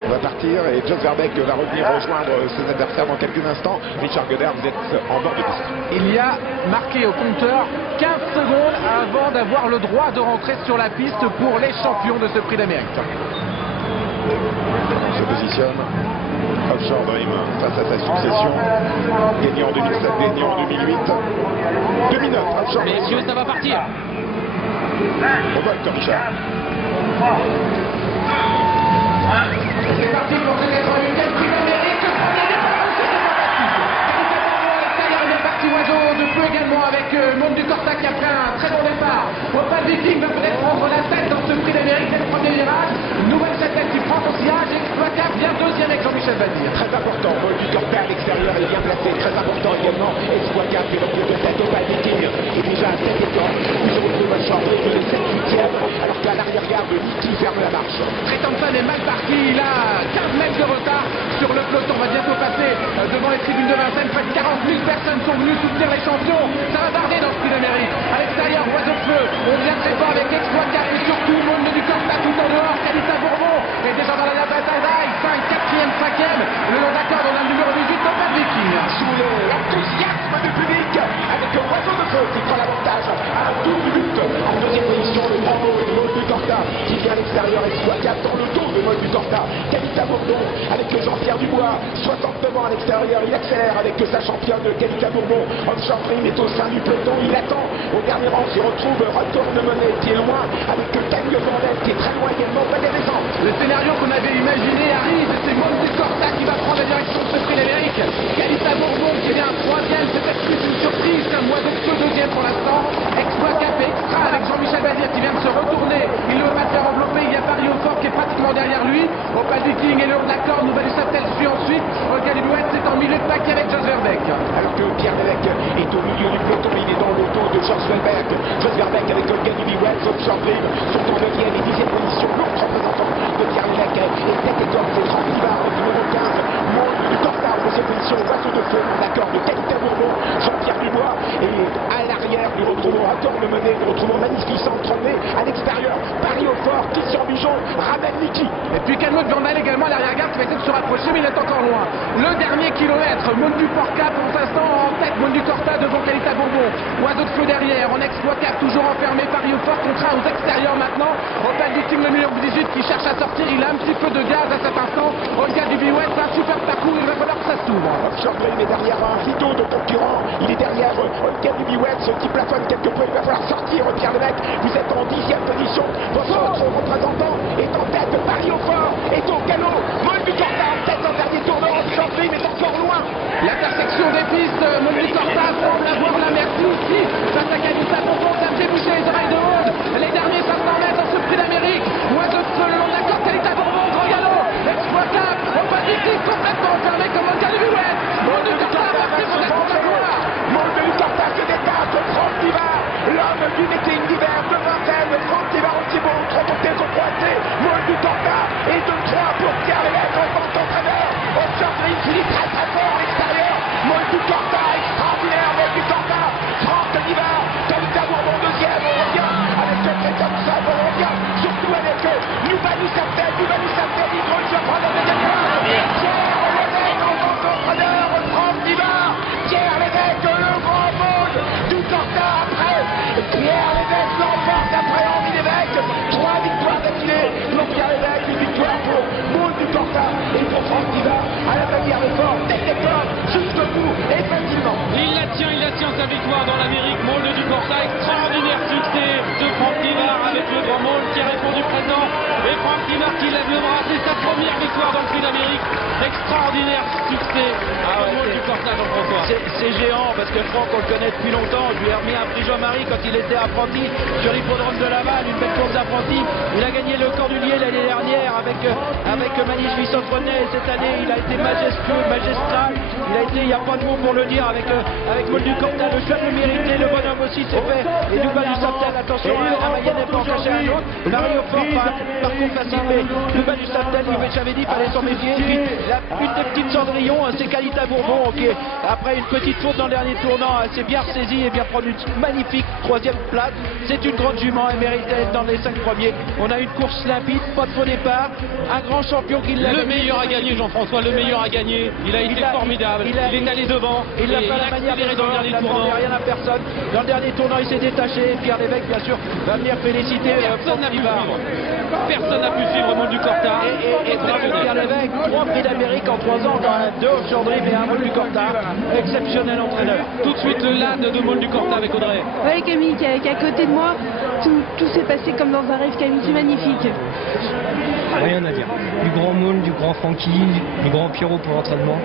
On va partir et Jos Verbeek va revenir rejoindre ses adversaires dans quelques instants. Richard Godard, vous êtes en bord de piste. Il y a marqué au compteur 15 secondes avant d'avoir le droit de rentrer sur la piste pour les champions de ce prix d'Amérique. Se positionne Offshore Dream face à sa succession. Gagné en 2007, gagné en 2008. 2009, Offshore Dream. Messieurs, ça va partir. On voit le Richard. C'est parti pour ce 88e prix d'Amérique. Il est parti Oiseau de feu également avec Monde du Cortac qui a pris un très bon départ. Opal Viking va peut-être prendre la tête dans ce prix d'Amérique dès le premier virage. Nouvelle tête qui prend son sillage. Exploitable vient deuxième avec Jean-Michel Bazir. Très important, Monde du Cortac à l'extérieur est bien placé. Très important également. Exploitable fait l'envie de tête Opal Viking. Et déjà à 7 étoiles. Nous avons le Offshore Dream de 7-8e. Alors qu'à l'arrière-garde, Niki ferme la marche. Trey Thompson est mal parti, il a 15 mètres de retard sur le peloton, on va bientôt passer devant les tribunes de Vincennes, près de 40 000 personnes sont venues soutenir les champions, ça va barder dans ce prix d'Amérique. À l'extérieur, Oiseau de feu, on vient très fort avec Exploitable et surtout Monde du Cortac tout en dehors, Kalita Bourbon est déjà dans la bataille, 5, 4e, 5e, le long d'accord on a le numéro 18, Opal Viking. Sous l'enthousiasme du public, avec Oiseau de feu qui prend l'avantage à 12 minutes. En deuxième position, le bravo de Monde du Cortac qui vient à l'extérieur. Exploitable dans le dos de Monde du Cortac. Kalita Bourbon avec Jean-Pierre Dubois, 69 ans à l'extérieur, il accélère avec sa championne Kalita Bourbon. Offshore Dream est au sein du peloton, il attend. Au dernier rang, s'y retrouve Retour de Monnaie qui est loin, avec Camille Vandel qui est très loin également, pas des descentes. Le scénario qu'on avait imaginé arrive, c'est Monde du Cortac qui va prendre la direction de ce prix d'Amérique. Kalita Bourbon qui vient 3e, c'est peut-être plus une surprise qu'un Oiseau de feu 2e pour l'instant. Exploitable extra avec Jean-Michel Bazir qui vient de se retourner, il ne veut pas se faire envelopper, il y a Paris au fort qui est pratiquement derrière lui. Opal Viking et le haut de la corde, Nouvelle Châtel suit ensuite. Olga Lidouet c'est en milieu de paquet avec Jos Verbeek. Alors que Pierre Lévesque est au milieu du peloton, il est dans le dos de Jos Verbeek. Jos Verbeek avec Olga Lidouet, Offshore Dream sont en 9e et 10e position. L'autre représentant de Pierre Lévesque est tête et corps, c'est Franck Livard, numéro 15. Monde du Cortac, 11e position, Oiseau de feu, d'accord de Kalita Bourbon, Jean-Pierre Dubois. Et à l'arrière, nous retrouvons encore le Menet, nous retrouvons Magnificent Tremblay. À l'extérieur, Paris au fort, Christian Bijon, ramène Niki. Et puis Calmot de Vandal également à l'arrière-garde qui va essayer de se rapprocher, mais il est encore loin. Le dernier kilomètre, Monde du Cortac pour l'instant en tête, Monde du Cortac devant Kalita Bourbon. Oiseau de feu derrière, on Exploitable toujours enfermé, Paris au fort, contraint aux extérieurs maintenant. Opal Viking le numéro 18 qui cherche à sortir, il a un petit peu de gaz à cet instant. Olga Lidouet, c'est un super parcours, il va falloir que ça s'ouvre. Offshore Dream est derrière un rideau de concurrents, il est derrière Olga Lidouet qui plafonne quelque peu, il va falloir sortir Pierre Lévesque, vous êtes en 10e position, votre représentant est en tête, Paris au fort est au galop, Monde du Cortac en tête en dernier tour, Offshore Dream est encore loin. L'intersection des pistes, Monde du Cortac semble avoir la merci ici, face à Kalita Bourbon, ça fait bouger les oreilles de Monde, les derniers 500 mètres dans ce prix d'Amérique, Oiseau de feu le long de la corde, Kalita Bourbon, grand galop, Exploitable, Opal Viking complètement enfermé comme Olga Lidouet, Monde du Cortac parti peut-être pour la gloire. Monde du Cortac se détache, Franck Livard, l'homme du meeting d'hiver de Vincennes, Franck Livard au petit bon, trop monté, trop pointé, Monde du Cortac et de 3 pour Pierre Lévesque en tant qu'entraîneur. Offshore Dream finit très très fort à l'extérieur, Monde du Cortac, extraordinaire, Monde du Cortac, Franck Livard, Kalita Bourbon deuxième, on revient avec Trey Thompson, on revient surtout avec Nouvelle Châtel, il rejoint pendant les gagnants. Pierre Lévesque en tant qu'entraîneur, Franck Livard, Pierre Lévesque, le grand Monde du Cortac après, Pierre Lévesque l'emporte après Henri Lévesque, 3 victoires d'affilée pour Pierre Lévesque, une victoire pour Monde du Cortac et pour Franck Livard à la manière de fort, tête et corps, jusqu'au bout et facilement. Il la tient sa victoire dans l'Amérique, Monde du Cortac, extraordinaire succès de Franck Livard avec le grand Monde qui a répondu présent et Franck Livard qui lève le bras, c'est sa première victoire dans le prix d'Amérique, extraordinaire succès de Monde du Cortac en François. C'est géant parce que Franck on le connaît depuis longtemps, je lui ai remis un prix Jean-Marie quand il était apprenti sur l'hippodrome de Laval, une belle course d'apprenti, il a gagné le Cordelier l'année dernière avec Magnificent Tremblay et cette année il a été majestueux, magistral, il n'y a pas de mots pour le dire avec Monde du Cortac, le choix de le mériter, le bonhomme aussi s'est fait et du bas du Châtel, attention à Mayenne est pas en caché un autre, Mario Fort parcours facile mais du bas du Châtel, j'avais dit fallait s'en méfier, puis une des petites Cendrillon, c'est Kalita Bourbon qui est après une petite faute dans le dernier tournant, elle s'est bien ressaisie et bien prendre une magnifique 3e place. C'est une grande jument, elle méritait d'être dans les 5 premiers. On a une course limpide, pas de faux départ, un grand champion qui l'a Le gagné. meilleur a gagné, Jean-François, le meilleur a gagné. Il a été formidable, il est allé devant, il l'a et fait à la manière accéléré dans le dernier il n'a tournant. demandé rien à personne. Dans le dernier tournant, il s'est détaché. Pierre Lévesque, bien sûr, va venir féliciter Personne n'a pu Franck Rivard. suivre. Personne n'a pu suivre Maul du Corta. Et bravo Pierre Lévesque, 3 prix d'Amérique en 3 ans quand même, 2 aujourd'hui, mais un Maul du Corta. Exceptionnel entraîneur. Tout de suite le LAN de Maul du Corta avec Audrey. Oui, Camille qui est à côté de moi, tout s'est passé comme dans un rêve, Camille, c'est magnifique. Rien à dire. Du grand Maul, du grand Francky, du grand Pierrot pour l'entraînement.